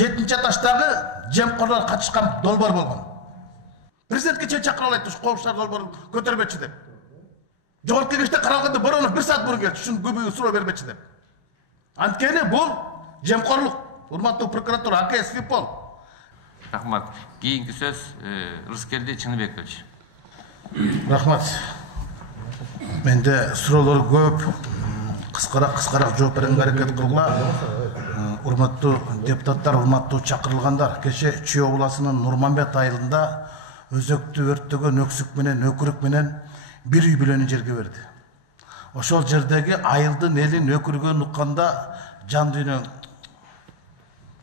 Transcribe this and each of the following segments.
7 этаждагы жемкорлор катышкан долбоор болгон. Президентке чакырып алайт, ушу коопчулар долбоорун көтөрбөчү деп. Жогорку кеңеште каралганда Боронов 1 саат мурун келди, ушунун көбүгү суроо бербечи деп. Анткени бул жемкорлук. Урматтуу прокуратура, АКС Фипол. Рахмат. Кийинки сөз Рыскелди Чыныбекович. Рахмат. Менде суроолор көп. Кыскараак жооп берүүгө аракет кылгыла. Урматтуу депутаттар, урматтуу чакырылгандар, кеше Чүй областынын Нурманбет айылында өзөктү өрттөгөн өксүк менен өкүрүк менен бир үй бүлөнү жерге берди. Ошол жердеги айылдын элин өкүргөн укканда жан дүйнө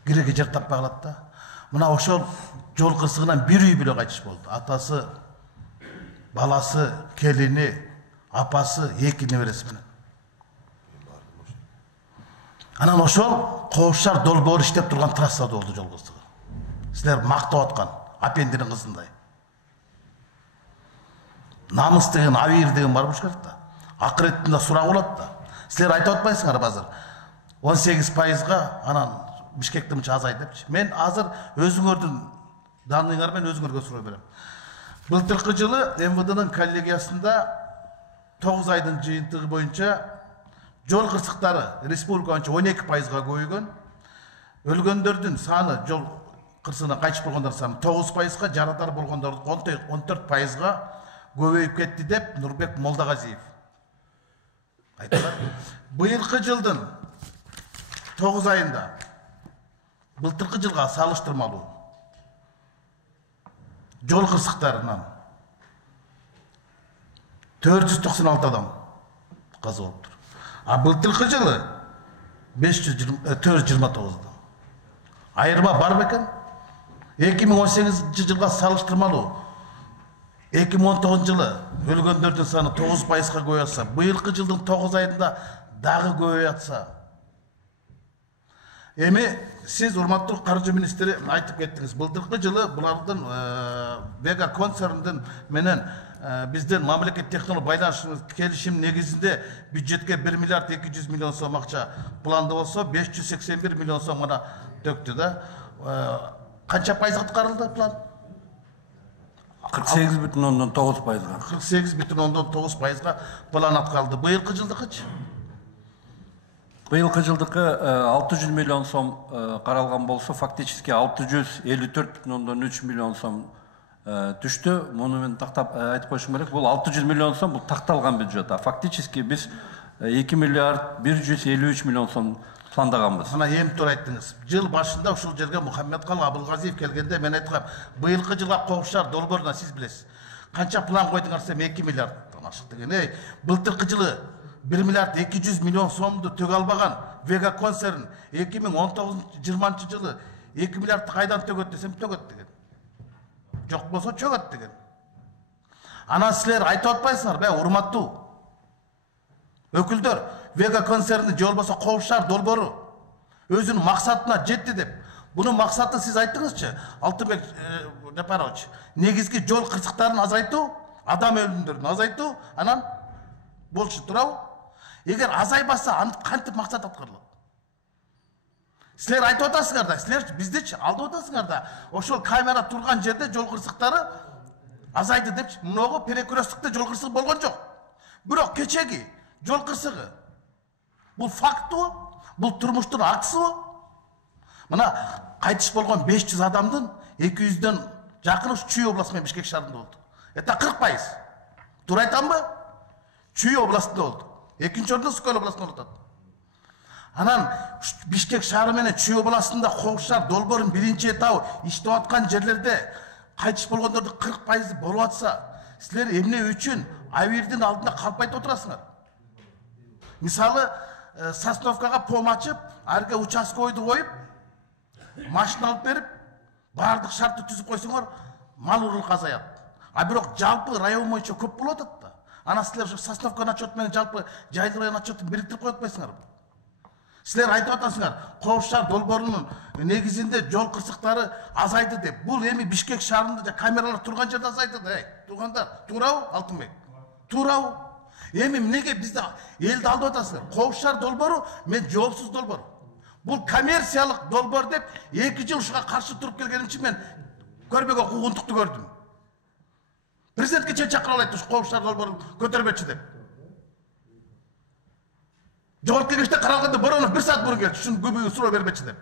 киреге жер таппай калат да. Мына ошол жол кырсыгынан бир үй бүлө кайтыш болду. Атасы, баласы, келини, апасы, 2 небереси менен. Анан ошол коопчулар долбоор иштеп турган трассада болду жол кырсыгы. Силер мактап аткан апендинин кызындай. Намыс деген, авир деген бар болуш керек да. Акыреттинде сурак болот да. Силер айтып атпайсыңар азыр 18%га анан Бишкекте мынча азайды депчи. Мен азыр өзүңөрдүн данныйыңар менен өзүңөргө суроо берем. Былтыркы жылы МВДнын коллегиясында 9 айдын жыйынтыгы боюнча жол кырсыктары республика боюнча 12%га көбөйгөн. Өлгөндөрдүн саны, жол кырсыгынан кайтыш болгондор саны 9%га, жарадар болгондор 14%га көбөйүп кетти деп Нурбек Молдагазиев айтты. Быйылкы жылдын 9 айында былтыркы жылга салыштырмалуу жол кырсыктарынан 496 адам каза болуптур. А былтыркы жылы 429 адам. Айырма бар бекен? 2018 жылга салыштырмалуу 2019 жылы өлгөндөрдүн саны 9%га көбөйүп атса, быйылкы жылдын 9 айында дагы көбөйүп атса. Эми сиз урматтуу каржы министри айтып кеттиңиз. Былтыркы жылы булардын Вега концерндин менен биздин мамлекет технология байланышыбыз келишим негизинде бюджетке 1 миллиард 200 миллион сом акча планды болсо 581 миллион сом гана төктү да. Канча пайызга аткарылды план? 48,9%. 48,9%га план аткарылды. Быйылкы жылдыкычы? Быйылкы жылдыкы 600 миллион сом каралган болсо, фактически 654,3 миллион сом түштү. Муну мен тактап айтып коюшум керек. Бул 600 миллион сом бул такталган бюджет. А фактически биз 2 миллиард 153 миллион сом пландаганбыз. Мына эми туура айттыңыз. Жыл башында ушул жерге Мухаммедкалый Абылгазиев келгенде мен айткам, быйылкы жылга коопчулар долбооруна сиз билесиз. Канча план койдуңар десем 2 миллиарддан ашык деген. Былтыркы жылы 1 миллиард 200 миллион сомду төг албаган Вега концерн 2019-20 жылы 2 миллиард кайдан төгөт десем төгөт деген. Жок болсо чөгөт деген. Анан силер айтып атпайсыңар бе, урматтуу өкүлдөр, Вега концерни же болбосо коопчулар долбоору өзүнүн максатына жетти деп. Бунун максаты сиз айттыңызчы, Алтынбек Жапарович, негизги жол кырсыктарын азайтуу, адам өлүмдөрүн азайтуу, анан болчу турабы? Эгер азайбаса, кантип максат аткарылат? Силер айтып атасыңар да, силер биздечи алдып атасыңар да, ошол камера турган жерде жол кырсыктары азайды депчи. Мыногу перекресттикте жол кырсыгы болгон жок. Бирок кечеги жол кырсыгы бул фактыбы? Бул турмуштун аксыбы? Мына кайтыш болгон 500 адамдын 200дөн жакыны Чүй областы менен Бишкек шаарында болду. Это 40%. Туура айтамбы? Чүй областында болду. Экинчи орунда Сокол областында болот. Анан Бишкек шаары менен Чүй областында коопчулар долбоорун биринчи этабы иштеп аткан жерлерде кайтыш болгондордун 40% болуп атса, силер эмне үчүн Авирдин алдында калп айтып отурасыңар? Мисалы, Сосновкага пом ачып, арга участковойду коюп, машина алып берип, баардык шартты түзүп койсоңор, мал урурлук азаят. А бирок жалпы район боюнча көп болуп атат да. Ана силер Сосновканын отчет менен жалпы жайдык район отчетун бириктирип коюп атпайсыңарбы? Силер айтып атасыңар, коопчулар долбоорунун негизинде жол кырсыктары азайды деп. Бул эми Бишкек шаарында камералар турган жерде азайды да. Туугандар, туурабы Алтынбек? Туурабы? Эми эмнеге бизде элди алдып атасыңар? Коопчулар долбоору мен жоопсуз долбоор. Бұл коммерциялық долбор деп 2 жыл ушуга каршы туруп келгеним үчүн мен көрбөгөн куугунтукту көрдүм. Президентке чейин чакырып алайт ушу коопчулар долборун көтөрбөчү деп. Жогорку кеңеште каралганда Боронов 1 саат мурун келди, ушунун көбүгү суроо бермечи деп.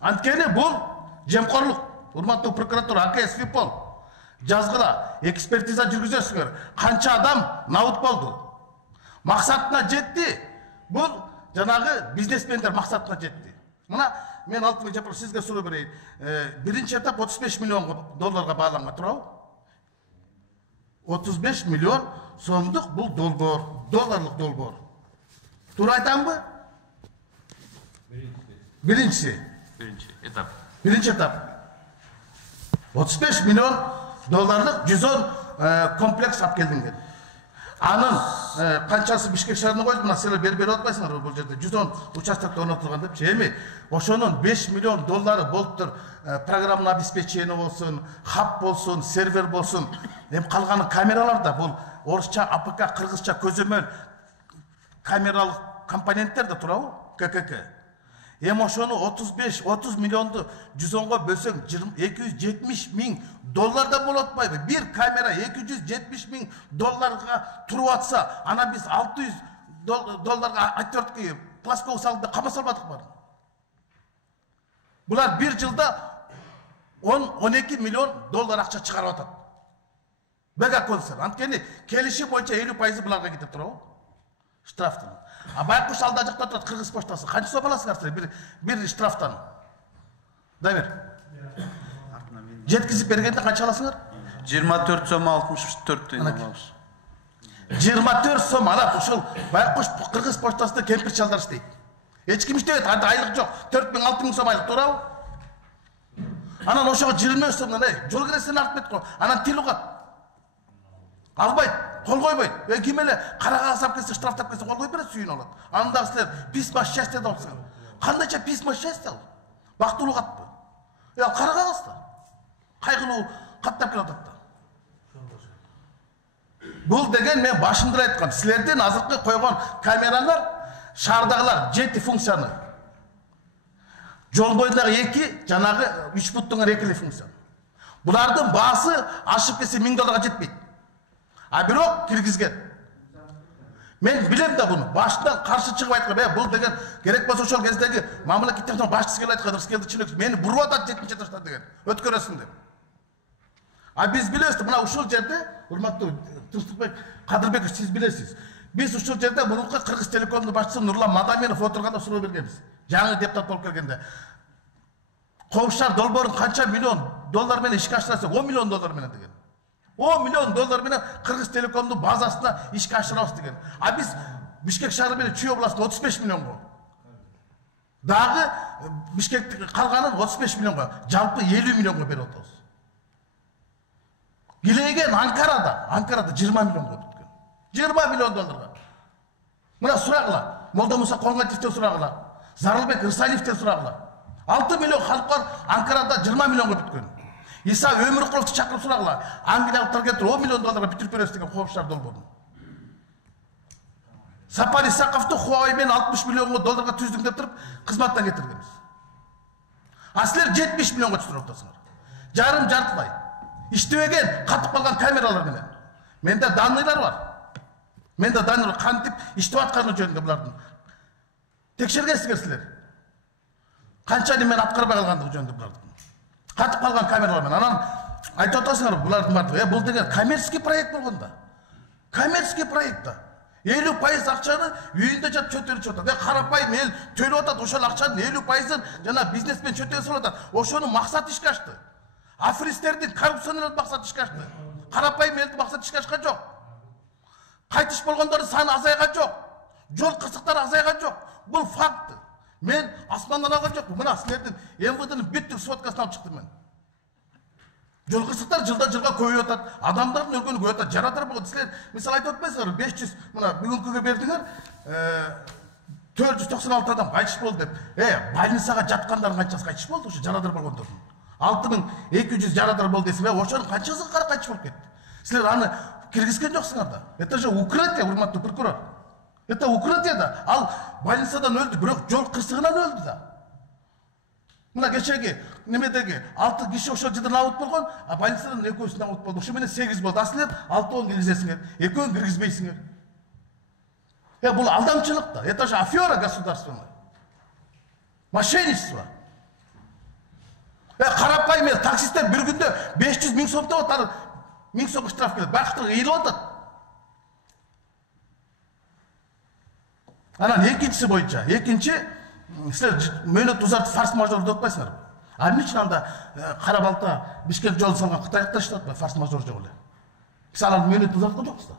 Анткени бул жемкорлук. Урматтуу прокуратура, АКС, ФИПОЛ жазгыла, экспертиза жүргүзөсүңөр. Канча адам набыт болду? Максатына жетти. Бул жанагы бизнесмендер максатына жетти. Мына мен Алтынбек Жапаров сизге суроо берейин. Биринчи этап 35 миллион долларга бааланган, туурабы? 35 миллион сомдук бул долбор, долларлык долбор. Туура айтамбы? Биринчи этап. Биринчи этап. 35 миллион долларлык 110 комплекс алып келдиңер. Анын канчасы Бишкек шаарына койду, мына силер берип атпайсыңар бул жерде 110 участокто орнотулган депчи. Эми ошонун 5 миллион доллары болуптур, программный обеспечение болсун, хаб болсун, сервер болсун. Эми калганы камераларда бул орусча, АПК, кыргызча көзөмөл камералык компоненттер да турабы? ККК. Эми ошону 30 миллионду 110го бөлсөң 270 миң долларда болуп атпайбы? Бир камера 270 миң долларга туруп атса, ана биз 600 долларга актёрдү пластиковый салды кама салбадык бар. Булар бир жылда 10-12 миллион доллар акча чыгарып атат. Бега концерт. Анткени келишим боюнча 50% буларга кетип турабы? Штрафтан. А байкуш алда жакта турат Кыргыз поштасы. Канча сом аласыңар силер бир штрафтан? Да бер. Жеткизип бергенде канча аласыңар? 24 сом 64 тыйын алабыз. 24 сом алат ушул байкуш Кыргыз поштасында кемпир чалдар иштейт. Эч ким иштебейт, анда айлык жок. 4 000-6 000 сом айлык, туурабы? Анан ошого 20 сомдон жол киресин артып кетип, анан тил угат. Албайт, кол койбойт. Ким эле кара кагаз алып келсе, штрафтап келсе, кол коюп берет, сүйүн алат. Анда силер письма счастья деп атсаңар. Кандайча письма счастья ал? Бактылуу катпы? Ал кара кагазда. Кайгылуу каттап келип атат да. Бул деген мен башында айткам, силердин азыркы койгон камералар шаардагылар 7 функцияны. Жол боюндагы 2, жанагы 3 буттуң эркили функция. Булардын баасы ашып кетсе 1000 долларга жетпейт. А бирок киргизген. Мен билем да буну. Башынан каршы чыгып айткан, бул деген керек болсо ошол кездеги мамлекеттин башчысы келип айткан, Рыскелди Чынөков мени буруп атат 7-нчи этаждан деген. Өткөрөсүң деп. А биз билебиз, мына ушул жерде, урматтуу Тынчтыкбек Кадырбеков, сиз билесиз. Биз ушул жерде мурунку Кыргыз Телекомдун башчысы Нурлан Мадаминов отурганда суроо бергенбиз. Жаңы депутат болуп келгенде. Коопчулар долбоорун канча миллион доллар менен ишке ашырасың? 10 миллион доллар менен деген. 10 миллион доллар менен Кыргыз Телекомдун базасына ишке ашырабыз деген. А биз Бишкек шаары менен Чүй областында 35 миллионго. Дагы Бишкектин калганын 35 миллионго, жалпы 50 миллионго берип атабыз. Килеген Анкарада 20 миллионго бүткөн. 20 миллион долларга. Мына сурагыла, Молда Муса Коңгатиевден сурагыла, Зарылбек Ырсалиевден сурагыла. 6 миллион халык бар, Анкарада 20 миллионго бүткөн. Иса Өмүркуловду чакырып сурагыла, Англиялыктар келип 10 миллион долларга бүтүрүп беребиз деген коопчулар долбоорун. Сапар Исаковду Хуавей менен 60 миллион долларга түздүк деп туруп, кызматтан кетиргенбиз. А силер 70 миллионго түшүрүп атасыңар. Жартылай. Иштебеген, катып калган камералар менен. Менде данныйлар бар. Менде данныйлар кантип иштеп атканы жөнүндө булардын. Текшергенсиңер силер. Канча мен аткарбай калгандыгы жөнүндө булардын. Катып калган камералар менен. Анан айтып атасыңар булардын баардыгы. Бул деген коммерческий проект болгондо. Коммерческий проектта 50% акчаны үйүндө жатып чөтөрүп атат. Карапайым эл төлөп атат, ошол акчанын 50%ын жана бизнесмен чөтөрүп атат. Ошонун максаты ишке ашты. Афристердин коррупционерлер максаты ишке ашты. Карапайым элдин максаты ишке ашкан жок. Кайтыш болгондордун саны азайган жок. Жол кырсыктары азайган жок. Бул факт. Мен асмандан алган жокмун. Мына силердин МВДнын бүттүк сводкасын алып чыктым мен. Жол кырсыктар жылдан жылга көбөйүп атат. Адамдардын өлгөнү көбөйүп атат. Жарадар болгон силер мисалы айтып атпайсыңарбы? 500 мына бүгүнкүгө бердиңер. 496 адам кайтыш болду деп. Больницага жаткандардын канчасы кайтыш болду ушу жарадар болгондордун. 6200 жарадар болду десем, ошонун канчасы кайтыш болуп кетти. Силер аны киргизген жоксуңар да. Это же укрытие, урматтуу прокурор. Это Украинада. Ал больницадан өлді, бірақ жол қырсығынан өлді да. Мына кешеги немедеги 6 киши ошол жерден абыт болгон, а больницадан экөөсүнөн абыт болду. Ошо менен 8 болду. Асыл 6-10 киргизесиңер, экөөнү киргизбейсиңер. Бул алдамчылык да. Это же афера государственная. Мошенничество. Карапайым эл таксисттер бир күндө 500 000 сом табат, аны 1000 сом штраф келет. Бактыр ыйылып атат. Анан экинчиси боюнча, силер мөөнөт узартып форс мажор деп атпайсыңарбы? Эмне үчүн анда Кара Балта Бишкек жолун салган Кытай таштап атпайбы форс мажор жок эле? Биз аларды мөөнөт узарткан жокпуз да.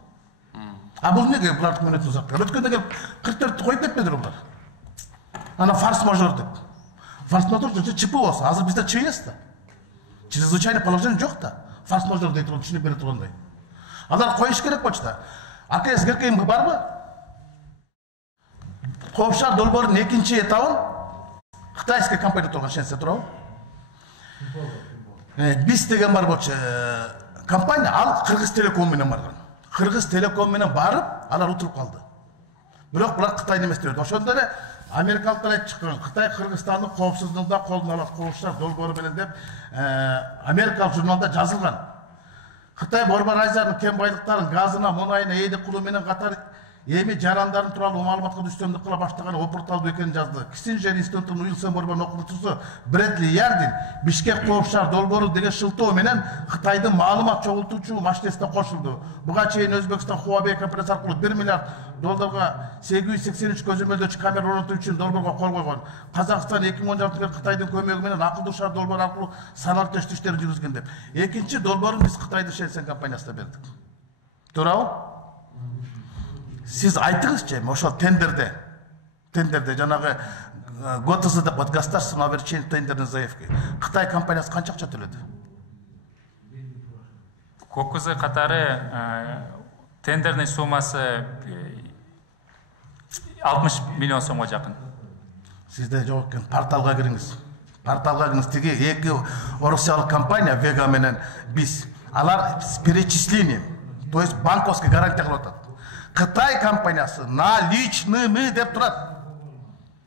А бул эмнеге буларды мөөнөт узарткан? Өткөндө келип 44-тү коюп кетпедиби булар? Ана форс мажор деп. Форс мажор же ЧП болсо, азыр бизде ЧС да. Чрезвычайное положение жок да. Форс мажор дейт, түшүнүп бере тургандай. Алар коюш керек болчу да. АКС Геркейм барбы? Ковшар долбоордун экинчи этабын кытайский компания турган шенсе турабы? Биз деген бар болчу компания, ал Кыргыз Телеком менен барган. Кыргыз Телеком менен барып, алар утуруп калды. Бирок булар Кытайдын эмес деп. Ошондо эле америкалыктар айтып чыккан, Кытай Кыргызстандын коопсуздугунда колдон алат ковшар долбоору менен деп америкалык журналда жазылган. Кытай Борбор Азиянын кен байлыктарын, газына, мунайына ээлик кылуу менен катар эми жарандарын тууралуу маалыматка үстөмдүк кыла баштаган опурталдуу экенин жазды. Киссинджер институтунун Уилсон Борбордун окуучусу Брэдли Ярдин Бишкек ковшар долбоору деген шылтоо менен Кытайдын маалымат чогултуучу машинесине кошулду. Буга чейин Өзбекстан Huawei компаниясы аркылуу $1 миллиард 883 көзөмөлдөөчү камера орнотуу үчүн долбоорго кол койгон. Казакстан 2016 жылы Кытайдын көмөгү менен акылдуу шаар долбоору аркылуу санал төштү иштерин жүргүзгөн деп. Экинчи долбоорун биз Кытайдын Shenzhen компаниясына бердик. Туурабы? Siz айтыңызчы, ошол тендерде жанагы ГОТЗ деп атат, государственный обеспечение тендерной заявки. Кытай компаниясы канча акча төлөдү? ГОКЗ катары тендерный суммасы 60 миллион сомго жакын. Сизде жок экен, порталга кириңиз. Порталга кириңиз, тиги эки орусиялык компания Вега менен биз, алар с перечислением, то есть банковский гарантия кылып атат. Кытай компаниясы наличныйны деп турат.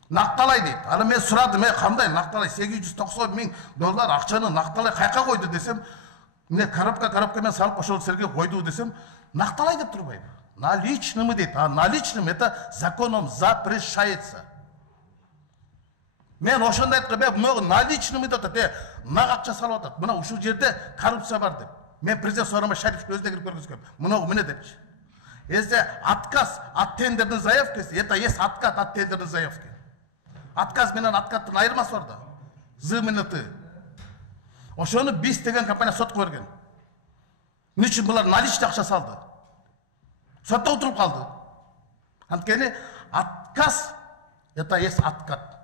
Накталай дейт. Аны мен сурадым, кандай накталай? $890 000 акчаны накталай кайка койду десем, эмне коробка менен салып ошол жерге койду десем, накталай деп турбайбы? Наличныймы дейт. А наличным это законом запрещается. Мен ошондой айткам, мына наличныймы деп атат, мына акча салып атат. Мына ушул жерде коррупция бар деп. Мен президент Сооронбай Шариповке өзү кирип көргөзгөм. Мына эмне депчи? Если отказ от тендерной заявки, это есть отказ от тендерной заявки. Отказ менен откаттын айырмасы бар да. З менен Т. Ошону биз деген компания сотко берген. Эмне үчүн булар наличный акча салды? Сотто отуруп калды. Анткени отказ это есть откат.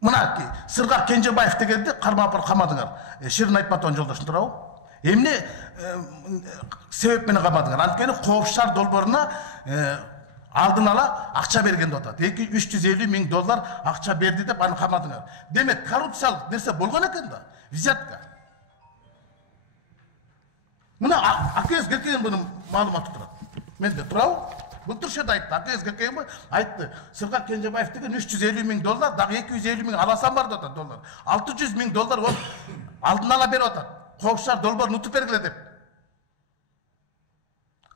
Мына Сыргак Кенжебаев дегенди кармап камадыңар. Ширин Айтматовдун жолдошун туурабы? Эмне себеп менен камадыңар? Анткени ковшар долбооруна алдын ала акча берген деп атат. $350 000 акча берди деп аны камадыңар. Демек коррупциялык нерсе болгон экен да. Взятка. Мына АКС Геркейм мунун маалыматы турат. Менде турабы? Былтыр шеде айтты. АКС Геркейм айтты. Сыргак Кенжебаев деген $350 000, дагы $250 000 аласам бар деп атат доллар. $600 000 ол алдын ала берип атат. Ковшар долбоорун утуп бергиле деп.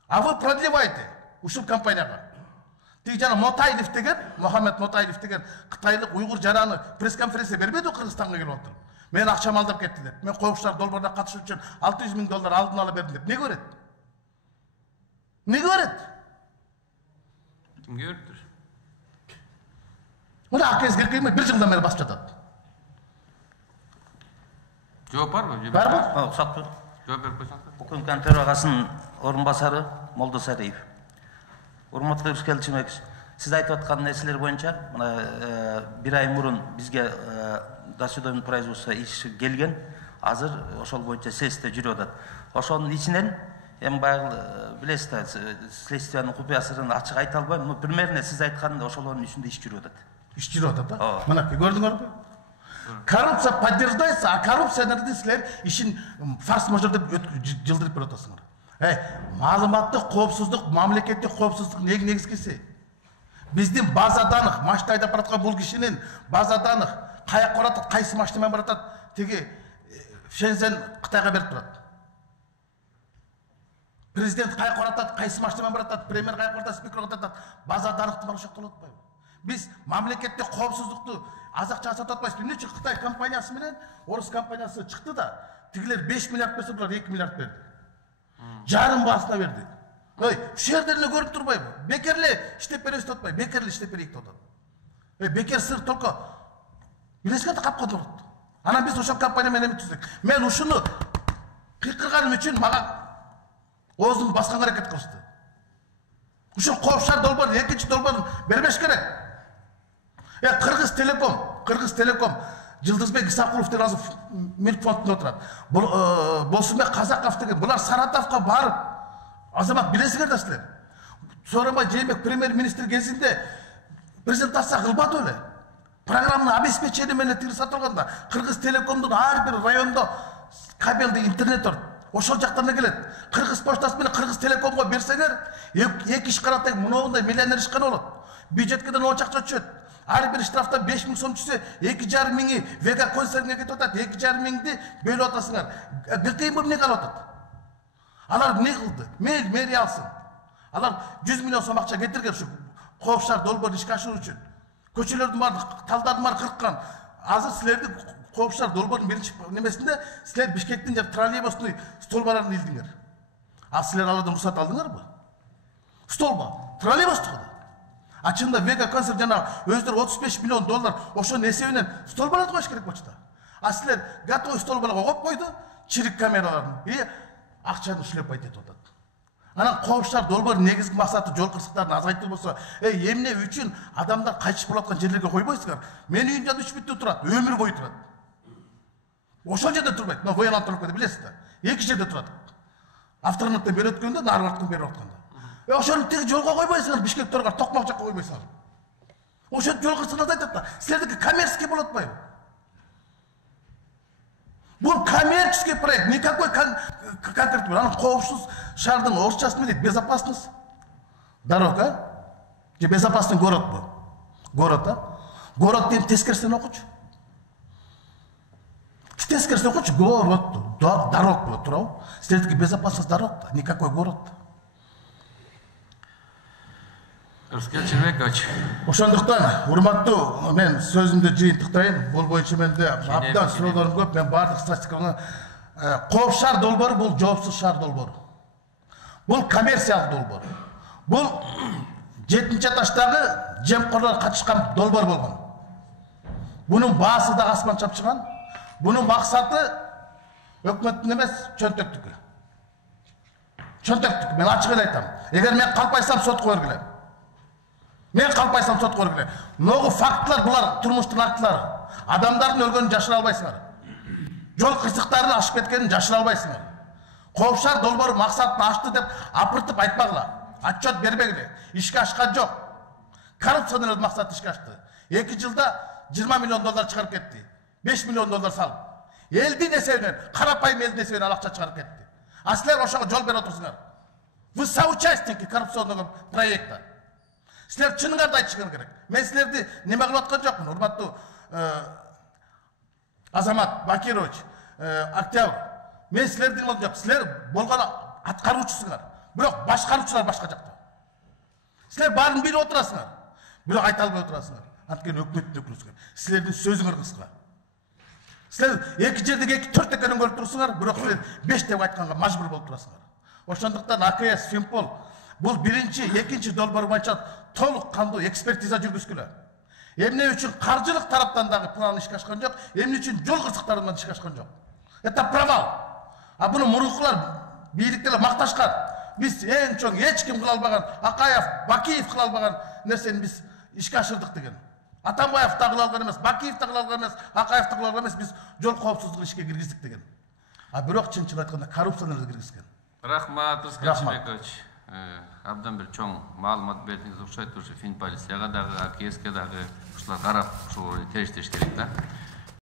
А вы продлеваете ушул компанияга. Тиги жана Мотаилев деген, Мохаммед Мотаилев деген кытайлык уйгур жараны пресс-конференция бербеди Кыргызстанга келип отуруп. Мен акчам алдап кетти деп. Мен ковшар долбооруна катышуу үчүн $600 000 алдын ала бердим деп. Эмнеге берет? Эмнеге берет? Кимге бериптир? Мына АКС Геркейм 1 жылдан бери басып жатат. Жооп барбы? Барбы? Саттыр. Жооп берип койсоңуз. Өкмөт төрагасынын орун басары Молдосариев. Урматтуу Ырыскелдин, сиз айтып аткан нерселер боюнча, мына 1 ай мурун бизге досудебный производство иши келген, азыр ошол боюнча следствие жүрүп атат. Ошонун ичинен эми баягы билесиз да, следствиянын купуясын ачык айта албайм, но примерно сиз айткан ошолордун үстүндө иш жүрүп атат. Иш жүрүп атат да? Мына көрдүңөрбү? Коррупция подтверждается, а коррупция силер ишин форс-мажор деп жылдырып берип атасыңар. Маалыматтык коопсуздук, мамлекеттик коопсуздук негизгиси. Биздин базаданык машина айдап бараткан бул кишинин базаданык каяка баратат, кайсы машина менен баратат, тиги Шензен Кытайга берип турат. Президент каяка баратат, кайсы машина менен баратат, премьер каяка баратат, спикер баратат, базаданыкты бар ошол болуп атпайбы? Биз мамлекеттик коопсуздукту азакча жасап атпайбыз. Эмне үчүн Кытай компаниясы менен орус компаниясы чыкты да, тигилер 5 миллиард берсе, булар 2 миллиард берди. Жарым басына берди. Ушул жерде эле көрүп турбайбы? Бекерле иштеп беребиз деп атпайбы? Бекерле иштеп берейик деп атат. Бекер сыр только билесиңер да капкан турат. Анан биз ошол компания менен эме түздүк. Мен ушуну кыйкырганым үчүн мага оозун басканга аракет кылышты. Ушул Коопшар долбоорун, экинчи долбоорун бербеш керек. Кыргыз Телеком, Жылдызбек Исакулов деген азыр мүлк фондунда отурат. Болсунбек Казаков деген, булар Саратовго барып, азамат билесиңер да силер. Сооронбай Жээнбеков премьер-министр кезинде презентация кылбады эле. Программаны обеспечение менен тигип сатылганда, Кыргыз Телекомдун ар бир райондо кабелди интернет бар. Ошол жактан келет. Кыргыз поштасы менен Кыргыз Телекомго берсеңер, эки иш каратек мындай миллионер ишкана болот. Бюджетке да ночак чөчөт. Ар бир штрафтан 5 миң сом түшсө, 2,5 миңи Вега концернине кетип атат. 2,5 миңди бөлүп атасыңар. ГКМ эмне калып атат? Алар эмне кылды? Мэрия алсын. Алар 100 миллион сом акча кетирген ушу Коопшар долбоорун ишке ашыруу үчүн. Көчөлөрдүн баары, талдардын баары кырккан. Азыр силердин Коопшар долбоорунун биринчи немесинде силер Бишкектин же троллейбустун столбаларын илдиңер. Силер алардан уруксат алдыңарбы? Столба, троллейбусту. Чында Вега концерт жана өздөрү 35 миллион доллар ошонун эсебинен столбаларды коюш керек болчу да. Силер готовый столбаларга коюп койду, чирик камераларын акчаны ушлеп айтып атат. Анан Коопшар долбоорунун негизги максаты жол кырсыктарын азайтуу болсо, эмне үчүн адамдар кайтышып болоткан жерлерге койбойсуңар? Менин үйүм жана 3 бүттө турат, өмүр бою турат. Ошол жерде турбайт. Но военлантропкада билесиз да. Эки жерде турат. Автономдон бери өткөндө, нарыгын бери өткөндө. Ошону тиги жолго койбойсуңар, Бишкек торгор Токмак жакка койбойсуңар. Ошол жол кырсыгын азайтат да. Силердики коммерческий болот атпайбы? Бул коммерческий проект, никакой конкретный. Анан Коопсуз шаардын орусчасы эмне дейт? Безопасность дорога же безопасный город бу? Город, город дейм тескерисинен окучу. Тескерисинен окучу, город, дорог болот, туурабы? Силердики безопасность дорог, никакой город. Рыскелчебекович. Ошондуктан, урматтуу, мен сөзүмдү жыйынтыктайын. Бул боюнча менде абдан суроолорум көп. Мен баардык статистиканы Коопшар долбоору бул жоопсуз шаар долбоору. Бул коммерциялык долбоор. Бул 7-этаждагы жемкорлор катышкан долбоор болгон. Бунун баасы да асман чапчыган. Бунун максаты өкмөттүн эмес, чөнтөктүкү. Чөнтөктүкү. Мен ачык эле айтам. Эгер мен калпайсам сотко бергиле. Мен калпайсам сотко бергиле. Многу фактылар булар турмуштун актылары. Адамдардын өлгөнүн жашыра албайсыңар. Жол кырсыктарын ашып кеткенин жашыра албайсыңар. Коопшар долбоору максатын ашты деп апыртып айтпагыла. Отчет бербегиле. Ишке ашкан жок. Коррупциянын максаты ишке ашты. 2 жылда 20 миллион доллар чыгарып кетти. 5 миллион доллар салып. Элдин эсебинен, карапайым элдин эсебинен акча чыгарып кетти. Силер ошого жол берип отурсуңар. Вы соучастники коррупционного проекта. Силер чыныңарды айтышыңар керек. Мен силерди неме кылып аткан жокмун, урматтуу Азамат Бакирович, Октябрь. Мен силердин жок, силер болгон аткаруучусуңар. Бирок башкаруучулар башка жакта. Силер баарын билип отурасыңар. Бирок айта албай отурасыңар. Анткени өкмөттүн өкүлүсүңөр. Силердин сөзүңөр кыска. Силер 2 жердеги 4 экенин көрүп турсуңар, бирок силер 5 деп айтканга мажбур болуп турасыңар. Ошондуктан АКС, Финпол бул биринчи, экинчи долбоор боюнча толук кандуу экспертиза жүргүзгүлө. Эмне үчүн каржылык тараптан дагы план ишке ашкан жок, эмне үчүн жол кырсыктарынан ишке ашкан жок. Это провал. Буну мурункулар бийликтер макташкан. Биз эң чоң эч ким кыла албаган, Акаев, Бакиев кыла албаган нерсени биз ишке ашырдык деген. Атамбаев да кыла алган эмес, Бакиев да кыла алган эмес, Акаев да кыла алган эмес, биз жол коопсуздугун ишке киргиздик деген. Бирок чынчыл айтканда коррупцияны киргизген. Рахмат, Рыскелчебекович. Абдан бир чоң маалымат бердиңиз, окшойт ушу Финполицияга дагы, АКСке дагы ушулар карап, ушул териштеш керек да.